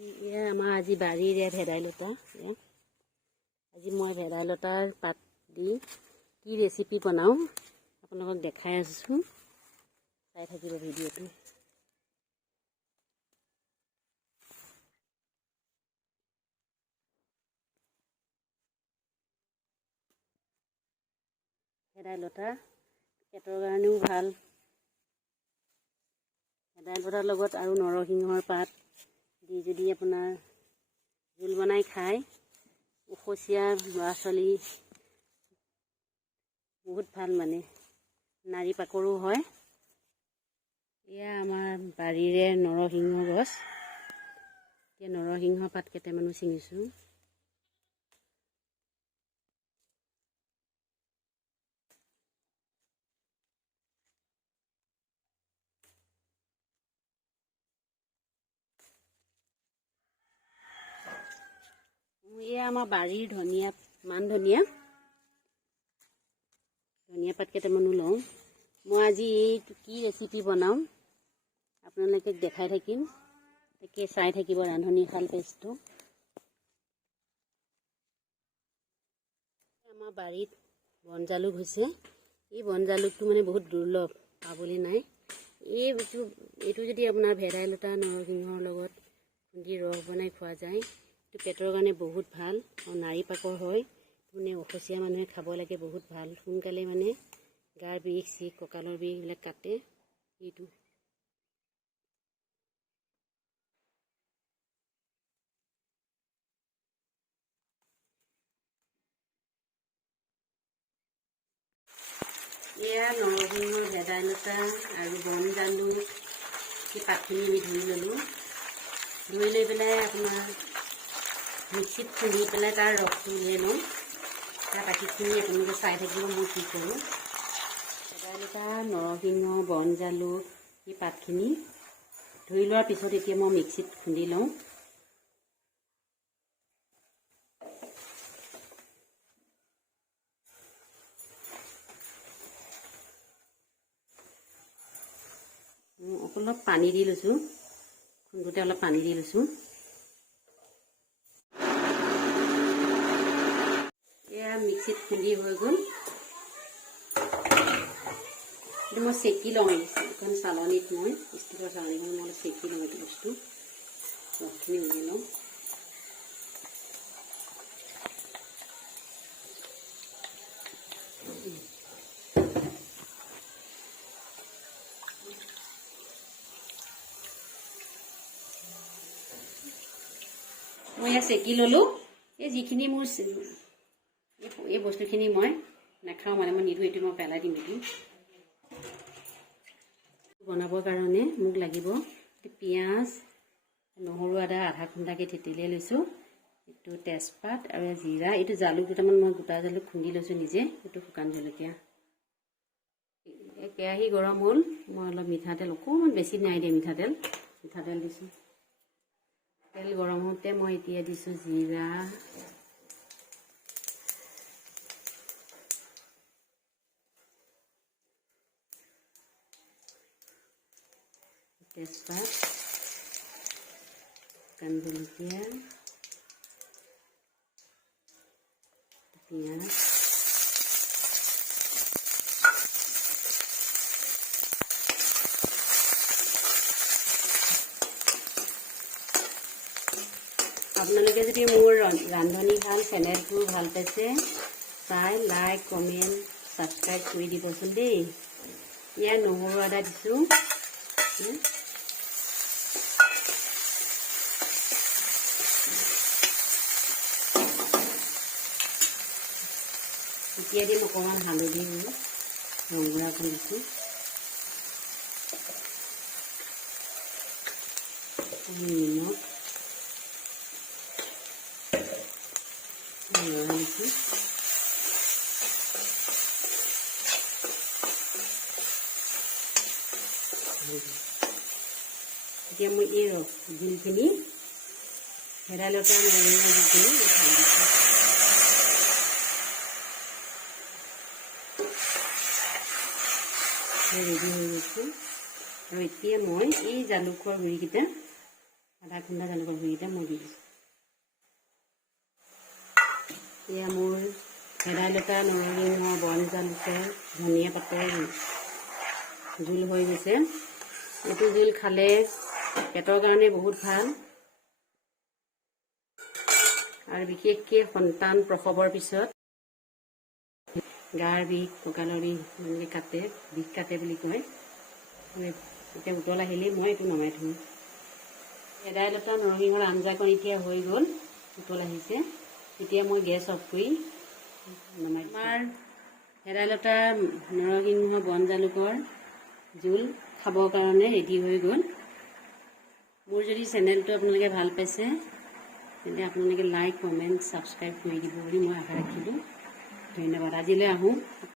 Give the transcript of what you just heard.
এয়া আমাৰ আজি বাৰীৰে ভেদাইলতা। আজি মই ভেদাইলতাৰ পাত দি কি ৰেচিপি বনাওঁ আপোনালোকক দেখাই আছোঁ, চাই থাকিব ভিডিঅ'টো। ভেদাইলতা পেটৰ কাৰণেও ভাল। ভেদাইলতাৰ লগত আৰু নৰসিংহৰ পাত দি যদি আপোনাৰ জোল বনাই খায়, উখচীয়া ল'ৰা ছোৱালী বহুত ভাল, মানে নাৰী পাকৰো হয়। এয়া আমাৰ বাৰীৰে নৰসিংহ গছ। এতিয়া নৰসিংহ পাত কেইটামানো ছিঙিছোঁ। এয়া আমাৰ বাৰীৰ ধনিয়া, মান ধনিয়া পাত কেইটামানো লওঁ। মই আজি এইটো কি ৰেচিপি বনাওঁ আপোনালোকে দেখাই থাকিম, তাকে চাই থাকিব ৰান্ধনি শাল পেজটো। আমাৰ বাৰীত বন জালুক হৈছে। এই বন জালুকটো মানে বহুত দুৰ্লভ, পাবলৈ নাই। এইটো যদি আপোনাৰ ভেদাইলতা নৰসিংহৰ লগত খুন্দি ৰস বনাই খোৱা যায়, এইটো পেটৰ কাৰণে বহুত ভাল আৰু নাৰী পাকৰ হয়। মানে অসুখীয়া মানুহে খাব লাগে, বহুত ভাল। সোনকালে মানে গাৰ বিষ চিষ, কঁকালৰ বিষ এইবিলাক কাটে। এইটো এয়া নৰসিংহ, ভেদাইলতা আৰু বন জালুক এই পাতখিনি আমি ধুই ল'লোঁ। ধুই লৈ পেলাই আপোনাৰ মিক্সিত খুন্দি পেলাই তাৰ ৰসটো উলিয়াই লওঁ। তাৰ বাকীখিনি আপোনালোকে চাই থাকিব মই কি কৰোঁ। ভেদাইলতা, নৰসিংহ, বন জালুক এই পাতখিনি ধুই লোৱাৰ পিছত এতিয়া মই মিক্সিত খুন্দি লওঁ। অলপ পানী দি লৈছোঁ, খুন্দোতে অলপ পানী দি লৈছোঁ। এয়া মিক্সিত খুন্দি হৈ গ'ল। এইটো মই চেকি লওঁ, এখন চালনীত মই ষ্টিলৰ চালনীখন মই চেকি লওঁ। এইটো বস্তু ৰসখিনি উলিয়াই লওঁ। মই এয়া চেকি ল'লোঁ। এই যিখিনি মোৰ এই বস্তুখিনি মই নাখাওঁ, মানে মই নিদিওঁ, এইটো মই পেলাই দিম। এইটো বনাবৰ কাৰণে মোক লাগিব পিঁয়াজ, নহৰু, আদা আধা খুন্দাকৈ থেতেলিয়াই লৈছোঁ। এইটো তেজপাত আৰু জিৰা। এইটো জালুক দুটামান মই গোটা জালুক খুন্দি লৈছোঁ নিজে। এইটো শুকান জলকীয়া। কেৰাহী গৰম হ'ল, মই অলপ মিঠাতেল, অকণমান বেছি নাই দিয়ে, মিঠাতেল দিছোঁ। তেল গৰম হওঁতে মই এতিয়া দিছোঁ জিৰা, তেজপাত, শুকান জলকীয়া, পিঁয়াজ, আপোনালোকে যদি মোৰ ৰান্ধনি শাল চেনেলটো ভাল পাইছে, চাই লাইক, কমেণ্ট, ছাবস্ক্ৰাইব কৰি দিবচোন দেই। ইয়াৰ নহৰু আদা দিছোঁ। এতিয়া দিম অকণমান হালধি, ৰঙা অকণ দিছোঁ, নিমখ, দিছোঁ। এতিয়া মই এই জোলখিনি ভেদাইলতা নৰসিংহ জোলখিনি ঢালি দিছোঁ। ৰেডি হৈ গৈছে। আৰু এতিয়া মই এই জালুকৰ গুড়িকেইটা আধা খুন্দা জালুকৰ গুড়িটা মই দি দিছোঁ। এয়া মোৰ ভেদাইলতা, নৰসিংহ, বন জালুকৰ, ধনিয়া পাতৰ জোল হৈ গৈছে। এইটো জোল খালে পেটৰ কাৰণে বহুত ভাল আৰু বিশেষকৈ সন্তান প্ৰসৱৰ পিছত গাৰ বিষ, কঁকালৰ বিষ মানে বিষ কাটে বুলি কয়। এতিয়া উতল আহিলেই মই এইটো নমাই থওঁ। ভেদাইলতা নৰসিংহৰ আঞ্জাকণ এতিয়া হৈ গ'ল, উতল আহিছে। এতিয়া মই গেছ অফ কৰি নমাই দিওঁ। আমাৰ ভেদাইলতা, নৰসিংহ, বন জালুকৰ জোল খাবৰ কাৰণে ৰেডি হৈ গ'ল। মোৰ যদি চেনেলটো আপোনালোকে ভাল পাইছে তেন্তে আপোনালোকে লাইক, কমেণ্ট, ছাবস্ক্ৰাইব কৰি দিব বুলি মই আশা ৰাখিলোঁ। ধন্যবাদ। আজিলৈ আহোঁ।